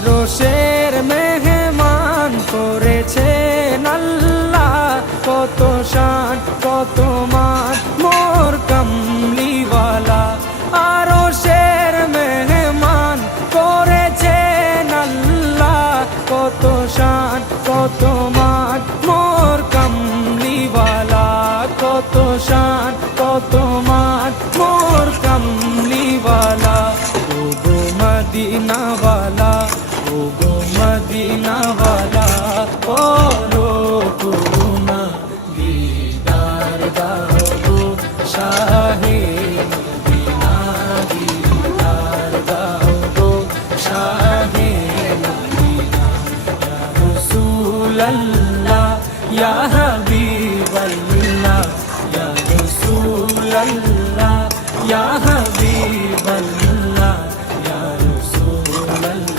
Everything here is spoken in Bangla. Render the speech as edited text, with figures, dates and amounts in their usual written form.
আরশের মেহমান করেছেন আল্লাহ, কত শান কত মান মোর কামলিওয়ালা। আরশের মেহমান করেছেন আল্লাহ, কত শান কত মান মোর কামলিওয়ালা, কত শান কত মান মোর কামলিওয়ালা। ও গো মদিনাওয়ালা, ও গো মদিনাওয়ালা, ও